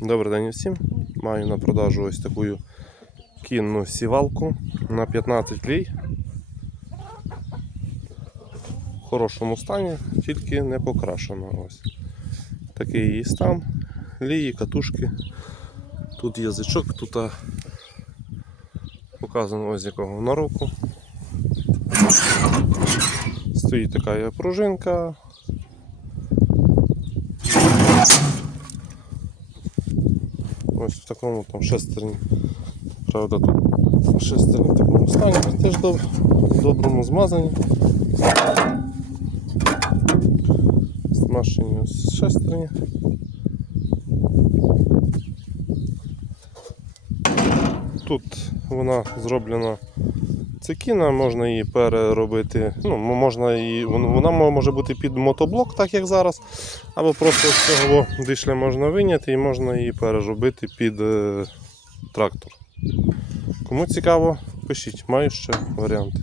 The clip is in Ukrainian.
Добрий день всім. Маю на продажу ось таку кінну сівалку на 15 лій. В хорошому стані, тільки не покрашена. Ось. Такий її стан. Лії, катушки. Тут язичок, тут показано ось якого на року. Стоїть така пружинка, Ось в такому там шестерні. Правда, тут шестерні в такому стані, теж доб... в доброму змазані. Змашені ось шестерні. Тут вона зроблена цикіна, можна її переробити. Ну, можна її, вона може бути під мотоблок, так як зараз. Або просто з цього дишля можна виняти і можна її переробити під е, трактор. Кому цікаво, пишіть, маю ще варіанти.